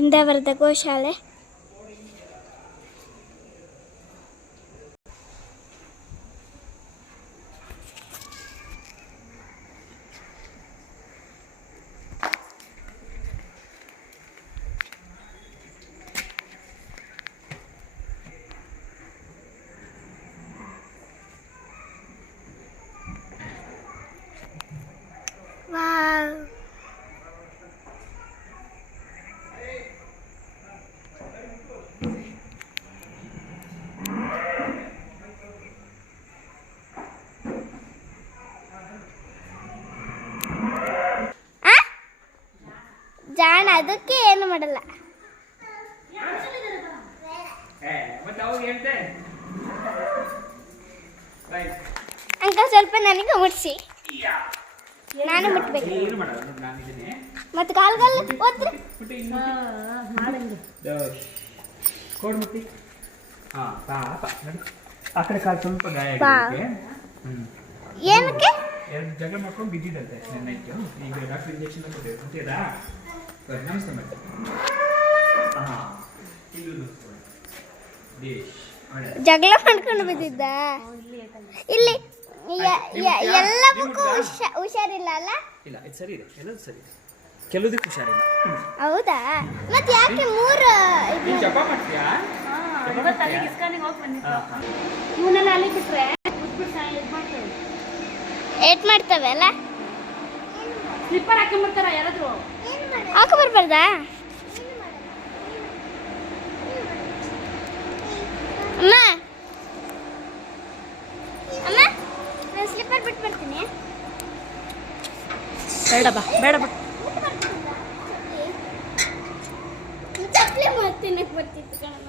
ಇಂದವರದ ಗೋಶಾಲೆ. ಜಾಣ ಅದಕ್ಕೆ ಏನು ಮಾಡಲ್ಲ. ಅಂಕಲ್ ಸ್ವಲ್ಪ ನನಗೆ ಮುಟ್ಸಿ, ನಾನು ಮುಟ್ಬೇಕು. ಮತ್ತೆ ಕಾಲ್ಗಲ್ಲ ಓದ್ರಿ ಆ ಕಡೆ ಕಾಲು ಸ್ವಲ್ಪ ಗಾಯ ಏನಕ್ಕೆ ಜಗಳ ಮಾಡ್ಕೊಂಡು ಬಿದ್ದಿದ್ದಂತೆ ನೈಟ್. ಈಗ ಡಾಕ್ಟರ್ ಇಂಜೆಕ್ಷನ್ ಕೊಟ್ಟಿದ್ದಾರೆ ಗೊತ್ತಿದಾ? ನಮಸ್ತೆ ಮಾಡಿ. ಜಗಳ ಮಾಡ್ಕೊಂಡು ಬಿದ್ದಿದ್ದ. ಇಲ್ಲಿ ಎಲ್ಲದಕ್ಕೂ ಹುಷಾರಿಲ್ಲ ಅಲ್ಲ? ಇಲ್ಲ, ಇದು ಸರಿ ಇದೆ, ಎಲ್ಲದೂ ಸರಿ ಇದೆ, ಕೆಲವುದಕ್ಕೆ ಹುಷಾರಿಲ್ಲ. ಹೌದಾ? ಮತ್ತೆ ಯಾಕೆ ಮೂರು ಜಪ ಮಾಡ್ತೀಯಾ? ಇವನ್ನೆಲ್ಲ ಅಲ್ಲಿ ಬಿಟ್ರೆ ಏಟ್ ಮಾಡ್ತವೆ ಅಲ್ಲ? ಸ್ಲಿಪ್ಪರ್ ಹಾಕೊಂಡ್ಬಿಡ್ತಾರ ಯಾರಾದ್ರು? ಹಾಕ ಬರ್ಬಾರ್ದಾ? ಅಮ್ಮ ಅಮ್ಮ, ನಾನು ಸ್ಲಿಪ್ಪರ್ ಬಿಟ್ಟು ಬರ್ತೀನಿ. ಬೇಡ ಬಾ, ಬೇಡ ಬಾ. ಚಪ್ಪಲಿ ಮಾಡ್ತೀನಿ ಬರ್ತಿತ್ತು ಕಣಮ್ಮ.